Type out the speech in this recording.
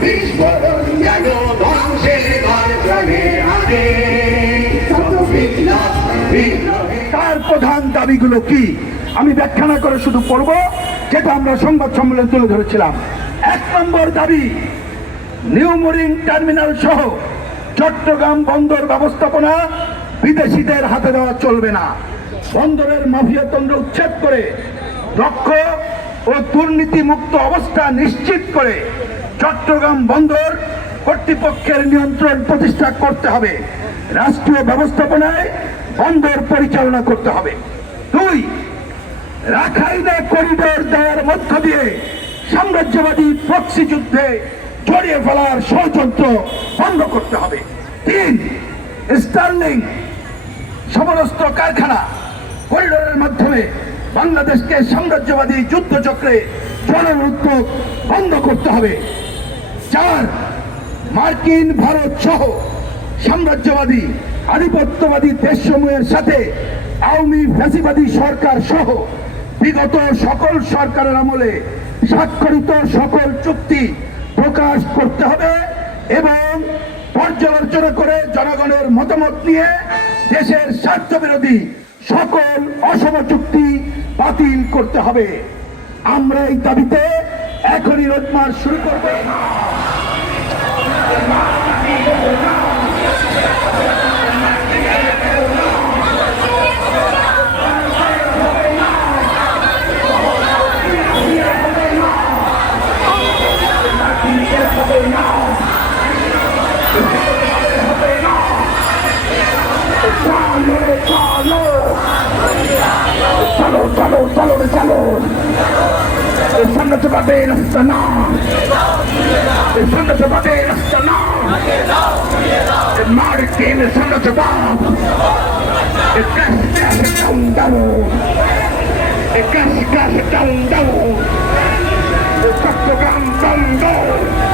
Bitch, what up, yeah, তার প্রধান দাবিগুলো কি? আমি ব্যাখ্যা না করে শুধু পড়ব, যেটা আমরা সংবাদ সম্মেলনে তুলে ধরেছিলাম। এক নম্বর দাবি, নিউ মরিং টার্মিনাল সহ চট্টগ্রাম বন্দর ব্যবস্থাপনা বিদেশিদের হাতে দেওয়া চলবে না। বন্দরের মাফিয়াতন্ত্র উচ্ছেদ করে দক্ষ ও দুর্নীতিমুক্ত অবস্থা নিশ্চিত করে চট্টগ্রাম বন্দর কর্তৃপক্ষের নিয়ন্ত্রণ প্রতিষ্ঠা করতে হবে। রাষ্ট্রীয় ব্যবস্থাপনায় বন্দর পরিচালনা করতে হবে। দুই, রাখাইনে করিডোর দেওয়ার মধ্য দিয়ে সাম্রাজ্যবাদী প্রক্সি যুদ্ধে জড়িয়ে ফেলার ষড়যন্ত্র বন্ধ করতে হবে। তিন, স্টার্লিং সমরস্ত্র কারখানা করিডোরের মাধ্যমে বাংলাদেশকে সাম্রাজ্যবাদী যুদ্ধচক্রে জড়ানোর উদ্যোগ বন্ধ করতে হবে। চার মার্কিন ভারত সহ সাম্রাজ্যবাদী, আধিপত্যবাদী দেশসমূহের সাথে আওয়ামী ফ্যাসিবাদী সরকার সহ বিগত সকল সরকারের আমলে স্বাক্ষরিত সকল চুক্তি প্রকাশ করতে হবে এবং পর্যালোচনা করে জনগণের মতামত নিয়ে দেশের স্বার্থ বিরোধী সকল অসম চুক্তি বাতিল করতে হবে। আমরা এই দাবিতে এখনই রোড মার্চ শুরু করব। salud, salud, salud. El a ver hasta nada. El santo a ver in the Son of the Bob. E casi casi está un dado. E casi casi está un dado. E casi casi está un.